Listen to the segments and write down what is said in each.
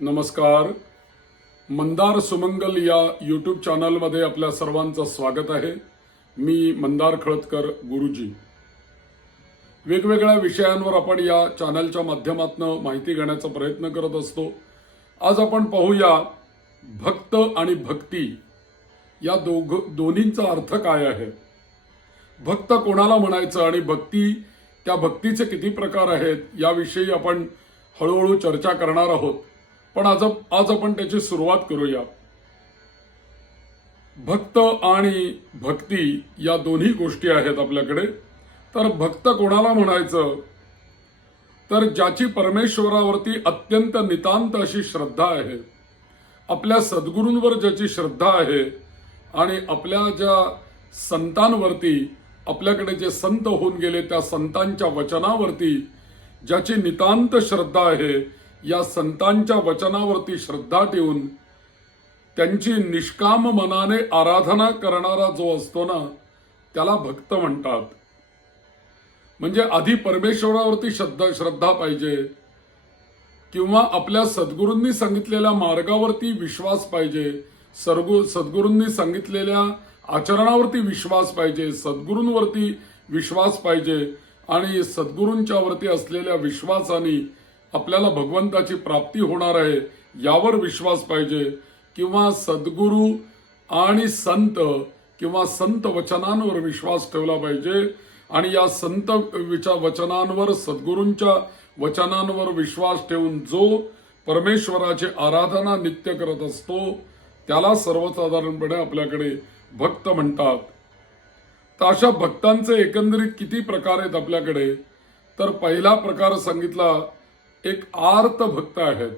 नमस्कार. मंदार सुमंगल या यूट्यूब चॅनलमध्ये आपल्या सर्वांचं स्वागत आहे. मी मंदार खळदकर गुरुजी. वेगवेगळ्या विषयांवर आपण या चॅनलच्या माध्यमातून माहिती घेण्याचा प्रयत्न करत असतो. आज आपण पाहूया भक्त आणि भक्ती या दोघ दोन्हींचा अर्थ काय आहे? भक्त कोणाला म्हणायचं आणि भक्ती त्या भक्तीचे किती प्रकार आहेत याविषयी आपण हळूहळू चर्चा करणार आहोत. पण आज आज आपण त्याची सुरुवात करूया. भक्त आणि भक्ती या दोन्ही गोष्टी आहेत आपल्याकडे. तर भक्त कोणाला म्हणायचं? तर ज्याची परमेश्वरावरती अत्यंत नितांत अशी श्रद्धा आहे आपल्या सद्गुरूंवर ज्याची श्रद्धा आहे आणि आपल्या ज्या संतांवरती आपल्याकडे जे संत होऊन गेले त्या संतांच्या वचनावरती ज्याची नितांत श्रद्धा आहे या संतांच्या वचनावरती श्रद्धा ठेवून त्यांची निष्काम मनाने आराधना करणारा जो असतो ना त्याला भक्त म्हणतात. म्हणजे आधी परमेश्वरावरती श्रद्धा श्रद्धा पाहिजे किंवा आपल्या सद्गुरूंनी सांगितलेल्या मार्गावरती विश्वास पाहिजे सरगु सद्गुरूंनी सांगितलेल्या आचरणावरती विश्वास पाहिजे सद्गुरूंवरती विश्वास पाहिजे आणि सद्गुरूंच्या वरती असलेल्या विश्वासाने आपल्याला भगवंताची प्राप्ती होणार आहे यावर विश्वास पाहिजे. किंवा सद्गुरू आणि संत किंवा संत वचनांवर विश्वास ठेवला पाहिजे. आणि या संत विचा वचनांवर सद्गुरूंच्या वचनांवर विश्वास ठेवून जो परमेश्वराची आराधना नित्य करत असतो त्याला सर्वसाधारणपणे आपल्याकडे भक्त म्हणतात. तर अशा भक्तांचे एकंदरीत किती प्रकार आहेत आपल्याकडे? तर पहिला प्रकार सांगितला एक आर्त भक्त आहेत.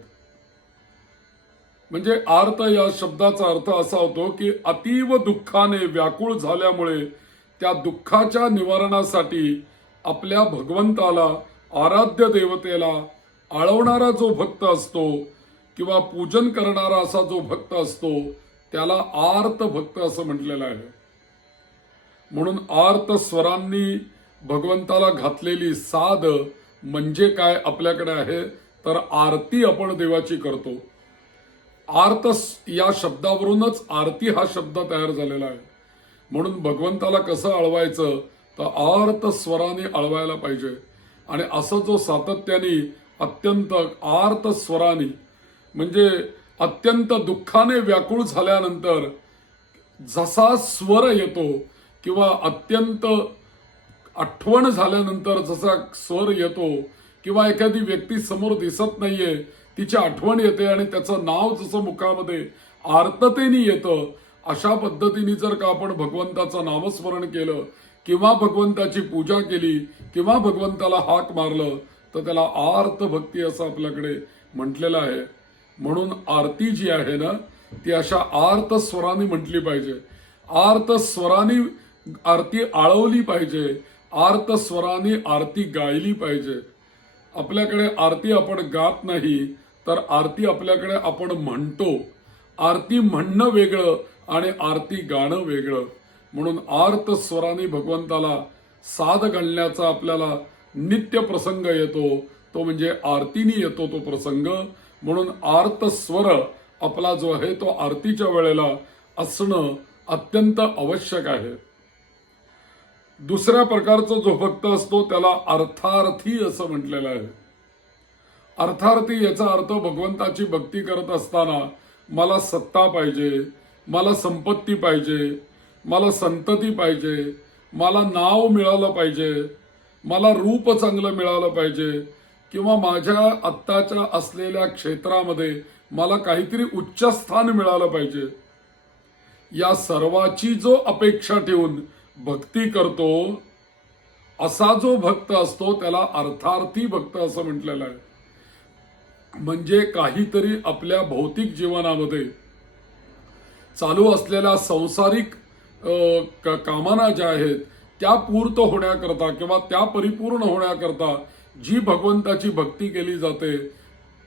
म्हणजे आर्त या शब्दाचा अर्थ असा होतो की अतीव दुःखाने व्याकुळ झाल्यामुळे त्या दुःखाच्या निवारणासाठी आपल्या भगवंताला आराध्य देवतेला आळवणारा जो भक्त असतो किंवा पूजन करणारा असा जो भक्त असतो त्याला आर्त भक्त असं म्हटलेलं आहे. म्हणून आर्त स्वरांनी भगवंताला घातलेली साध म्हणजे काय आपल्याकडे आहे? तर आरती आपण देवाची करतो. आर्त या शब्दावरूनच आरती हा शब्द तयार झालेला आहे. म्हणून भगवंताला कसं अळवायचं? तर आर्त स्वराने अळवायला पाहिजे. आणि असं जो सातत्याने अत्यंत आर्त स्वराने म्हणजे अत्यंत दुःखाने व्याकुळ झाल्यानंतर जसा स्वर येतो किंवा अत्यंत आठवण झाल्यानंतर जसा स्वर येतो किंवा एखादी व्यक्ती समोर दिसत नाहीये तिची आठवण येते आणि त्याचं नाव जसं मुखामध्ये आर्ततेने येतं अशा पद्धतीने जर का आपण भगवंताचं नामस्मरण केलं किंवा भगवंताची पूजा केली किंवा भगवंताला हाक मारलं तर त्याला आर्त भक्ती असं आपल्याकडे म्हटलेलं आहे. म्हणून आरती जी आहे ना ती अशा आर्त स्वराने म्हटली पाहिजे. आर्त स्वराने आरती आळवली पाहिजे. आर्त स्वराने आरती गायली पाहिजे. आपल्याकडे आरती आपण गात नाही तर आरती आपल्याकडे आपण म्हणतो. आरती म्हणणं वेगळं आणि आरती गाणं वेगळं. म्हणून आर्त स्वराने भगवंताला साध घालण्याचा आपल्याला नित्य प्रसंग येतो. तो म्हणजे आरतीने येतो तो प्रसंग. म्हणून आर्त स्वर आपला जो आहे तो आरतीच्या वेळेला असणं अत्यंत आवश्यक आहे. दुसऱ्या प्रकारचा जो भक्त असतो त्याला अर्थार्थी असं म्हटलेलं आहे. अर्थार्थी याचा अर्थ भगवंताची भक्ती करत असताना मला सत्ता पाहिजे मला संपत्ती पाहिजे मला संतती पाहिजे मला नाव मिळालं पाहिजे मला रूप चांगलं मिळालं पाहिजे किंवा माझ्या आत्ताच्या असलेल्या क्षेत्रामध्ये मला काहीतरी उच्च स्थान मिळालं पाहिजे. या सर्वाची जो अपेक्षा ठेवून भक्ती करतो असा जो भक्त असतो त्याला अर्थार्थी भक्त असं म्हटलेलं आहे. म्हणजे काहीतरी आपल्या भौतिक जीवनामध्ये चालू असलेल्या संसारिक कामना ज्या आहेत त्या पूर्त होण्याकरता किंवा त्या परिपूर्ण होण्याकरता जी भगवंताची भक्ती केली जाते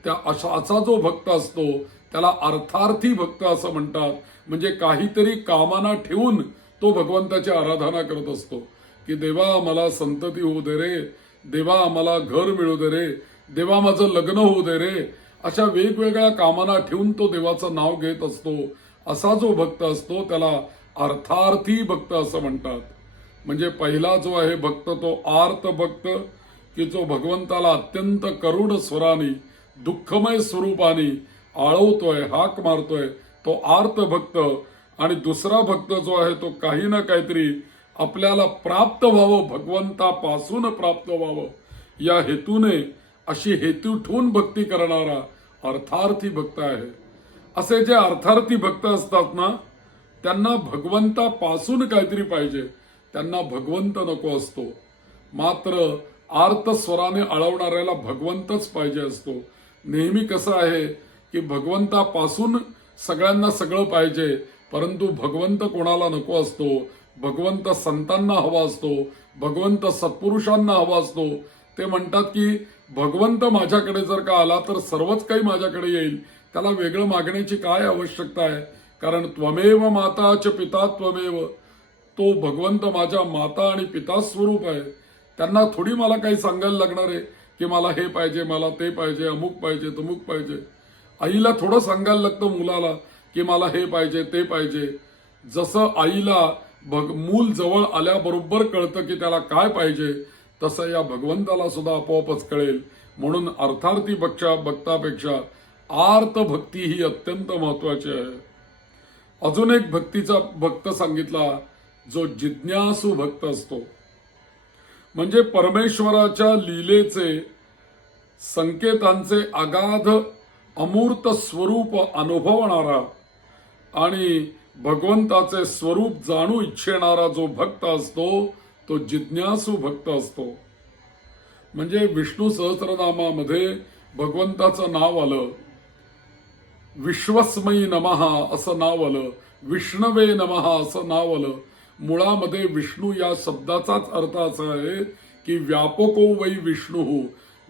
त्या अशा असा जो भक्त असतो त्याला अर्थार्थी भक्त असं म्हणतात. म्हणजे काहीतरी कामना ठेवून तो भगवंताची आराधना करत असतो की देवा मला संतती होऊ दे रे देवा मला घर मिळू दे रे देवा माझं लग्न होऊ दे रे अशा वेगवेगळ्या कामना ठेवून तो देवाचं नाव घेत असतो. असा जो भक्त असतो त्याला अर्थार्थी भक्त असं म्हणतात. म्हणजे पहिला जो आहे भक्त तो आर्त भक्त की जो भगवंताला अत्यंत करुण स्वराने दुःखमय स्वरूपाने आळवतोय हाक मारतोय तो आर्त भक्त आणि दुसरा भक्त जो आहे तो काही ना काहीतरी आपल्याला प्राप्त व्हावं भगवंतापासून प्राप्त व्हावं. या हेतूने अशी हेतू ठेवून भक्ती करणारा अर्थार्थी भक्त आहे. असे जे अर्थार्थी भक्त असतात ना त्यांना भगवंतापासून काहीतरी पाहिजे. त्यांना भगवंत नको असतो. मात्र आर्त स्वराने अळवणाऱ्याला भगवंतच पाहिजे असतो. नेहमी कसं आहे की भगवंतापासून सगळ्यांना सगळं पाहिजे परंतु भगवंत कोणाला नको असतो? भगवंत संतांना हवा असतो? भगवंत सत्पुरुषांना हवा असतो? ते म्हणतात की भगवंत माझ्याकडे जर का आला तर सर्वच काही माझ्याकडे येईल. त्याला वेगळं मागण्याची काय आवश्यकता आहे? कारण त्वमेव माताच पिता त्वमेव. तो भगवंत माझ्या माता आणि पिता स्वरूप आहे. त्यांना थोडी मला काही सांगायला लागणार आहे की मला हे पाहिजे मला ते पाहिजे अमुक पाहिजे तमुक पाहिजे. आईला थोडं सांगायला लागतं मुलाला. की मला हे पाहिजे ते पाहिजे. जसं आईला भग मूल जवळ आल्याबरोबर कळतं की त्याला काय पाहिजे तसं या भगवंताला सुद्धा आपोआपच कळेल. म्हणून अर्थार्थी भक्षा भक्तापेक्षा आर्त भक्ती ही अत्यंत महत्वाची आहे. अजून एक भक्तीचा भक्त सांगितला जो जिज्ञासू भक्त असतो. म्हणजे परमेश्वराच्या लीलेचे संकेतांचे अगाध अमूर्त स्वरूप अनुभवणारा आणि भगवंताचे स्वरूप जाणू इच्छिणारा जो भक्त असतो तो जिज्ञासू भक्त असतो. म्हणजे विष्णू सहस्रनामामध्ये भगवंताचं नाव आलं. विश्वस्मयी नमहा असं नाव आलं. विष्णवे नमहा असं नाव आलं. मुळामध्ये विष्णू या शब्दाचाच अर्थ असा आहे की व्यापको वै विष्णू.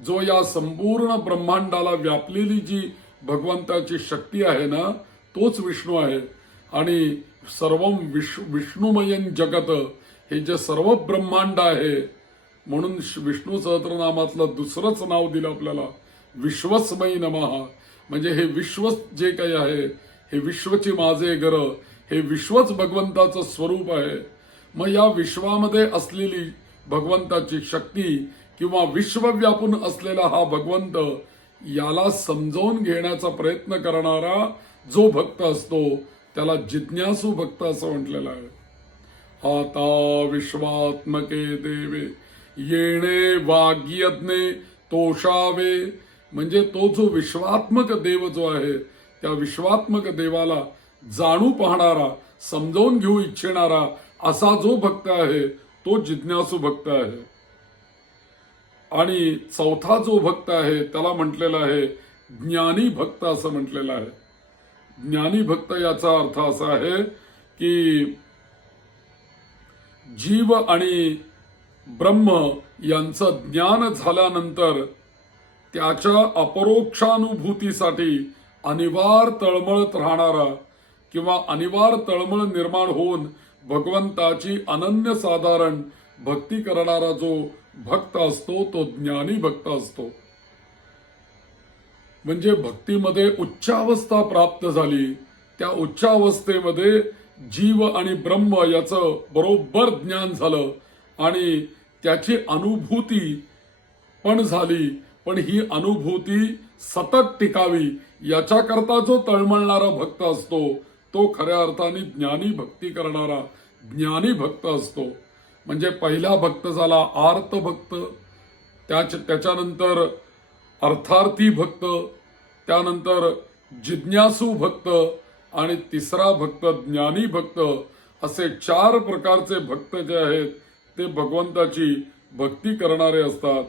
जो या संपूर्ण ब्रह्मांडाला व्यापलेली जी भगवंताची शक्ती आहे ना तोच विष्णू आहे. आणि सर्व विष विष्णुमयन जगत हे जे सर्व ब्रह्मांड आहे म्हणून विष्णू सहस्रनामातलं दुसरंच नाव दिलं आपल्याला. विश्वस्मयी नमहा म्हणजे हे विश्व जे काही आहे हे विश्वची माझे घर हे विश्वच भगवंताचं स्वरूप आहे. मग या विश्वामध्ये असलेली भगवंताची शक्ती किंवा विश्वव्यापून असलेला हा भगवंत याला समजावून घेण्याचा प्रयत्न करणारा जो भक्त असतो त्याला जिज्ञासू भक्त असं म्हटलेलं आहे. आता विश्वात्मके देवे येणे वाग्यज्ञे तोषावे. म्हणजे तो जो विश्वात्मक देव जो आहे त्या विश्वात्मक देवाला जाणू पाहणारा समजावून घेऊ इच्छिणारा असा जो भक्त आहे तो जिज्ञासू भक्त आहे. आणि चौथा जो भक्त आहे त्याला म्हटलेला आहे ज्ञानी भक्त असं म्हटलेलं आहे. ज्ञानी भक्त याचा अर्थ असा आहे की जीव आणि ब्रह्म यांचं ज्ञान झाल्यानंतर त्याच्या अपरोक्षानुभूतीसाठी अनिवार तळमळत राहणारा किंवा अनिवार तळमळ निर्माण होऊन भगवंताची अनन्य साधारण भक्ती करणारा जो भक्त असतो तो ज्ञानी भक्त असतो. म्हणजे भक्तीमध्ये उच्चावस्था प्राप्त झाली. त्या उच्चावस्थेमध्ये जीव आणि ब्रह्म याचं बरोबर ज्ञान झालं आणि त्याची अनुभूती पण झाली. पण ही अनुभूती सतत टिकावी याच्याकरता जो तळमळणारा भक्त असतो तो खऱ्या अर्थाने ज्ञानी भक्ती करणारा ज्ञानी भक्त असतो. म्हणजे पहिला भक्त झाला आर्त भक्त त्याच त्याच्यानंतर अर्थार्थी भक्त त्यानंतर जिज्ञासू भक्त आणि तिसरा भक्त ज्ञानी भक्त असे चार प्रकारचे भक्त जे आहेत ते भगवंताची भक्ती करणारे असतात.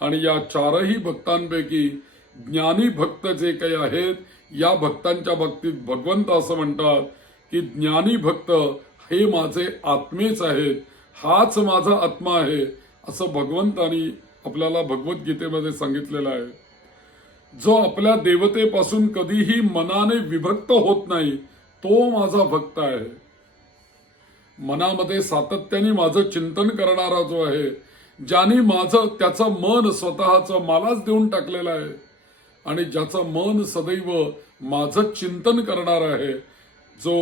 आणि या चारही भक्तांपैकी ज्ञानी भक्त जे काही आहेत या भक्तांच्या बाबतीत भगवंत असं म्हणतात की ज्ञानी भक्त हे माझे आत्मेच आहेत हाच माझा आत्मा आहे असं भगवंतानी आपल्याला भगवद्गीतेमध्ये सांगितलेलं आहे. जो आपल्या देवतेपासून कधीही मनाने विभक्त होत नाही तो माझा भक्त आहे. मनामध्ये सातत्याने माझं चिंतन करणारा जो आहे ज्याने माझं त्याचं मन स्वतःचं मलाच देऊन टाकलेलं आहे आणि ज्याचं मन सदैव माझं चिंतन करणार आहे जो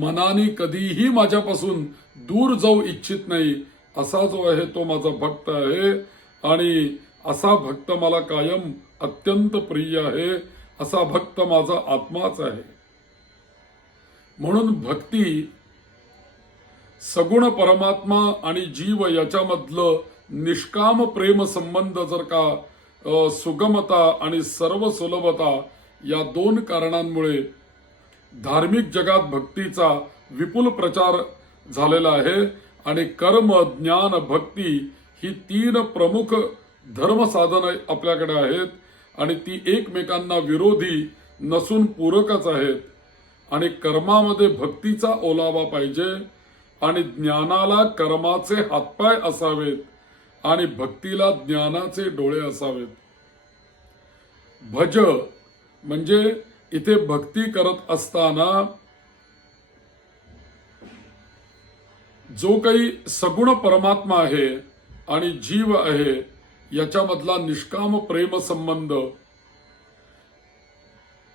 मनाने कधीही माझ्यापासून दूर जाऊ इच्छित नाही असा जो आहे तो माझा भक्त आहे. आणि असा भक्त मला कायम अत्यंत प्रिय आहे असा भक्त माझा आत्माच आहे. म्हणून भक्ती सगुण परमात्मा आणि जीव याच्यामधलं निष्काम प्रेम संबंध जर का सुगमता आणि सर्व सुलभता या दोन कारणांमुळे धार्मिक जगात भक्तीचा विपुल प्रचार झालेला आहे आणि कर्म ज्ञान भक्ती ही तीन प्रमुख धर्म साधन आपल्याकडे आहेत आणि ती एकमेकांना विरोधी नसून पूरकच आहेत. आणि कर्मामध्ये भक्तीचा ओलावा पाहिजे आणि ज्ञानाला कर्माचे हातपाय असावेत आणि भक्तीला ज्ञानाचे डोळे असावेत. भज म्हणजे इथे भक्ती करत असताना जो काही सगुण परमात्मा आहे आणि जीव आहे याच्यामधला निष्काम प्रेम संबंध.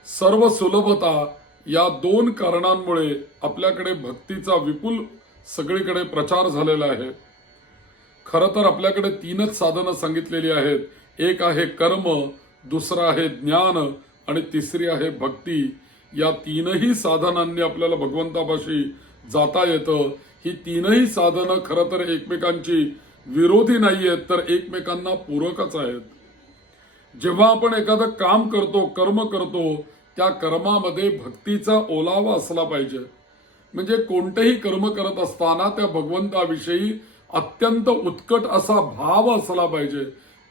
सर्व सुलभता या दोन कारणांमुळे आपल्याकडे भक्तीचा विपुल सगळीकडे प्रचार झालेला आहे. खर तर आपल्याकडे तीनच साधनं सांगितलेली आहेत. एक आहे कर्म दुसरं आहे ज्ञान आणि तिसरी आहे भक्ती. या तीनही साधनांनी आपल्याला भगवंतापाशी जाता येतं. ही तीनही साधनं खरं तर एकमेकांची विरोधी नाही आहेत तर एकमेकांना पूरकच आहेत. जेव्हा आपण एखादं काम करतो कर्म करतो त्या कर्मामध्ये भक्तीचा ओलावा असला पाहिजे. म्हणजे कोणतेही कर्म करत असताना त्या भगवंताविषयी अत्यंत उत्कट असा भाव असला पाहिजे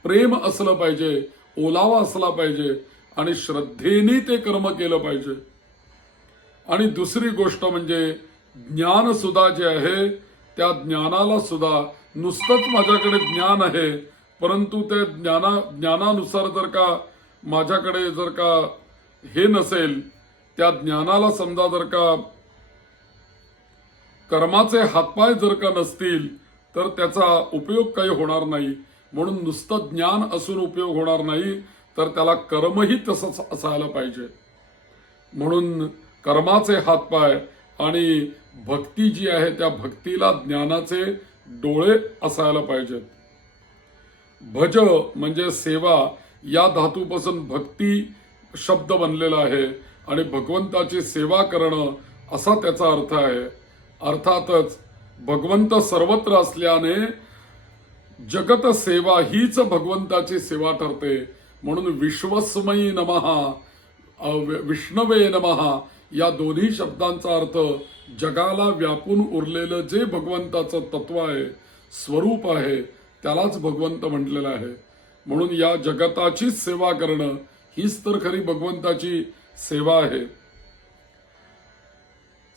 प्रेम असलं पाहिजे ओलावा असला पाहिजे आणि श्रद्धेने ते कर्म केलं पाहिजे. आणि दुसरी गोष्ट म्हणजे ज्ञान सुद्धा जे आहे त्या ज्ञानाला सुद्धा नुसतंच माझ्याकडे ज्ञान आहे परंतु त्या ज्ञाना ज्ञानानुसार जर का माझ्याकडे जर का हे नसेल त्या ज्ञानाला समजा जर का कर्माचे हातपाय जर का नसतील तर त्याचा उपयोग काही होणार नाही. म्हणून नुसतं ज्ञान असून उपयोग होणार नाही तर त्याला कर्मही तसंच असायला पाहिजे. म्हणून कर्माचे हातपाय आणि भक्ती जी आहे त्या भक्तीला ज्ञानाचे डोळे असायला पाहिजेत. भज म्हणजे सेवा या धातूपासून भक्ती शब्द बनलेला आहे आणि भगवंताची सेवा करणं असा त्याचा अर्थ आहे. अर्थातच भगवंत सर्वत्र असल्याने जगत सेवा हीच भगवंताची सेवा ठरते. म्हणून विश्वस्मयी नमहा विष्णवे नमहा या दोन्ही शब्दांचा अर्थ जगाला व्यापून उरलेलं जे भगवंताचं तत्व आहे स्वरूप आहे त्यालाच भगवंत म्हटलेलं आहे. म्हणून या जगताचीच सेवा करणं हीच तर खरी भगवंताची सेवा आहे.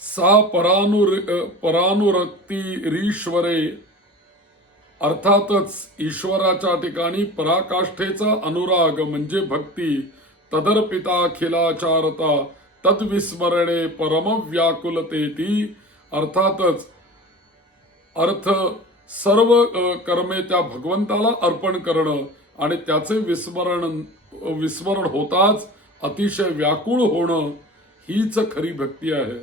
सा परानुर परानुरक्ती रीश्वरे अर्थातच ईश्वराच्या ठिकाणी पराकाष्ठेचा अनुराग म्हणजे भक्ती तदर्पिता खिलाचारता तद्विस्मरणे परमव्याकुलतेती अर्थातच अर्थ सर्व कर्मे त्या भगवंताला अर्पण करणं आणि त्याचे विस्मरण विस्मरण होताच अतिशय व्याकुळ होणं हीच खरी भक्ती आहे.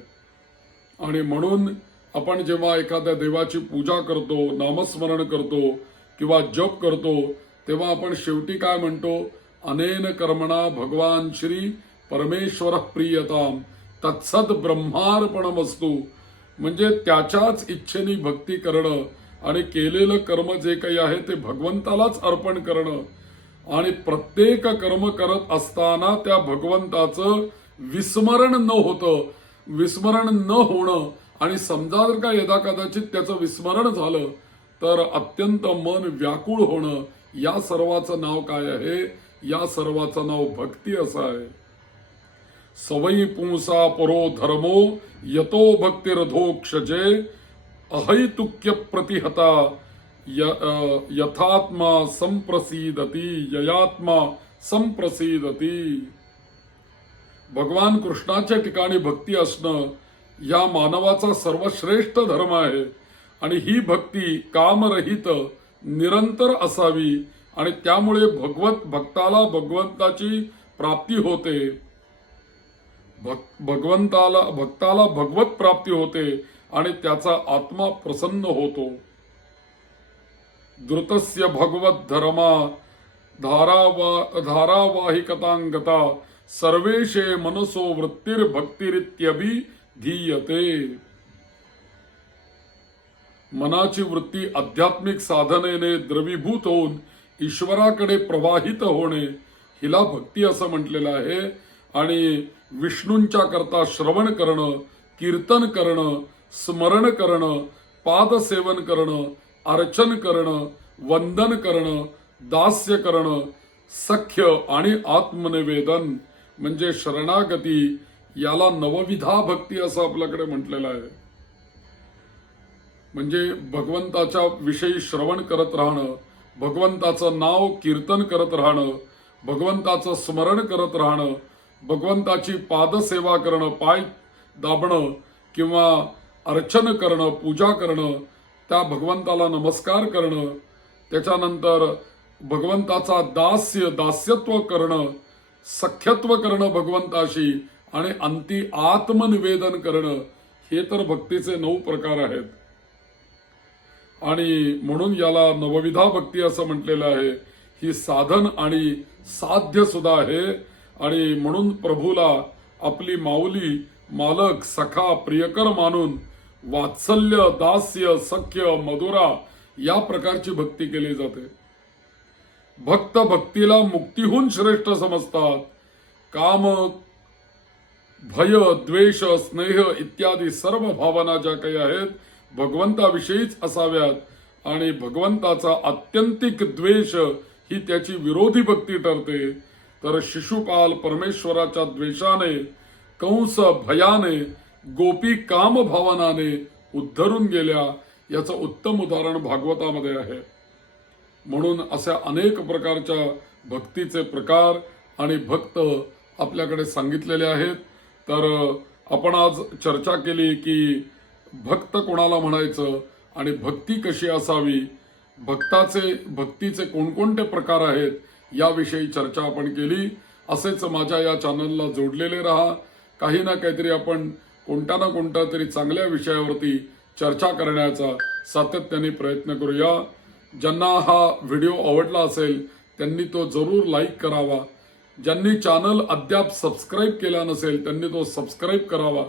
आणि म्हणून आपण जेव्हा एखाद्या देवाची पूजा करतो नामस्मरण करतो किंवा जप करतो तेव्हा आपण शेवटी काय म्हणतो? अनेन कर्मणा भगवान श्री परमेश्वर प्रियताम तत्सद ब्रह्मार्पणमस्तू. म्हणजे त्याच्याच इच्छेने भक्ती करणं आणि केलेलं कर्म जे काही आहे ते भगवंतालाच अर्पण करणं आणि प्रत्येक कर्म करत असताना त्या भगवंताचं विस्मरण न होतं विस्मरण न होणं आणि समजा जर का यदा कदाचित त्याचं विस्मरण झालं तर अत्यंत मन व्याकुळ होणं या सर्वाचं नाव काय आहे? या सर्वाचं नाव भक्ती असं आहे. सवयी पुंसा परो धर्मो यतो भक्तिरधोक्षजे अहैतुक्य प्रतिहता यथात्मा संप्रसीदती ययात्मा संप्रसीदती। भगवान कृष्णाच्या ठिकाणी भक्ती असणं या मानवाचा सर्वश्रेष्ठ धर्म आहे. आणि ही भक्ती कामरहित निरंतर असावी. आणि त्यामुळे भगवत भक्ताला भगवंताची प्राप्ती होते. भक- भगवंताला भक्ताला भगवत प्राप्ती होते आणि त्याचा आत्मा प्रसन्न होतो. द्रुतस्य भगवत धर्मा धारावा धारावाहिकतांगता सर्वेशे मनसो वृत्तीर्भक्तिरित्यभिधीयते मनाची वृत्ती आध्यात्मिक साधनेने द्रवीभूत होऊन ईश्वराकडे प्रवाहित होणे हिला भक्ती असं म्हटलेलं आहे. आणि विष्णूंच्या करता श्रवण करणं कीर्तन करणं स्मरण करणं पादसेवन करणं अर्चन करणं वंदन करणं दास्य करणं सख्य आणि आत्मनिवेदन म्हणजे शरणागती याला नवविधा भक्ती असं आपल्याकडे म्हटलेलं आहे. म्हणजे भगवंताच्या विषयी श्रवण करत राहणं भगवंताचं नाव कीर्तन करत राहणं भगवंताचं स्मरण करत राहणं भगवंताची पादसेवा करणं पाय दाबणं किंवा अर्चन करणं पूजा करणं त्या भगवंताला नमस्कार करणं त्याच्यानंतर भगवंताचा दास्य दास्यत्व करणं सख्यत्व करणं भगवंताशी आणि अंती आत्मनिवेदन करणं हे तर भक्तीचे नऊ प्रकार आहेत. आणि म्हणून याला नवविधा भक्ती असं म्हटलेलं आहे. ही साधन आणि साध्य सुद्धा आहे. आणि म्हणून प्रभूला आपली माऊली मालक सखा प्रियकर मानून वात्सल्य दास्य सख्य मधुरा या प्रकारची भक्ती केली जाते. भक्त भक्तीला मुक्तीहून श्रेष्ठ समजतात. काम भय द्वेष स्नेह इत्यादी सर्व भावना ज्या काही आहेत भगवंताविषयीच असाव्यात आणि भगवंताचा आत्यंतिक द्वेष ही त्याची विरोधी भक्ती ठरते. तर शिशुपाल परमेश्वराच्या द्वेषाने कंस भयाने गोपी काम भावनाने उद्धरून गेल्या याचं उत्तम उदाहरण भागवतामध्ये आहे. म्हणून अशा अनेक प्रकारच्या भक्तीचे प्रकार आणि भक्त आपल्याकडे सांगितलेले आहेत. तर आपण आज चर्चा केली की भक्त कोणाला म्हणायचं आणि भक्ती कशी असावी? भक्ताचे भक्तीचे कोणकोणते प्रकार आहेत? याविषयी चर्चा आपण केली. असेच माझ्या या चॅनलला जोडलेले राहा. काही ना काहीतरी आपण कोणत्या ना कोणत्या तरी चांगल्या विषयावरती चर्चा करण्याचा सातत्याने प्रयत्न करूया. ज्यांना हा व्हिडिओ आवडला असेल त्यांनी तो जरूर लाईक करावा. ज्यांनी चॅनल अद्याप सबस्क्राईब केला नसेल त्यांनी तो सबस्क्राईब करावा.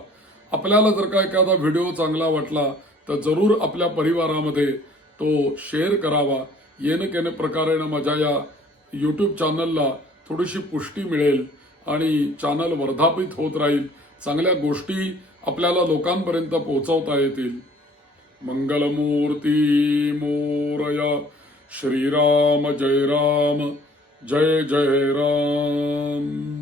आपल्याला जर का एखादा व्हिडिओ चांगला वाटला तर जरूर आपल्या परिवारामध्ये तो शेअर करावा. येणं केनं प्रकारेनं माझ्या या यूट्यूब चॅनलला थोडीशी पुष्टी मिळेल आणि चॅनल वर्धापित होत राहील. चांगल्या गोष्टी आपल्याला लोकांपर्यंत पोहोचवता येतील. मंगलमूर्ती मोरया. श्रीराम जय राम. जय जय राम.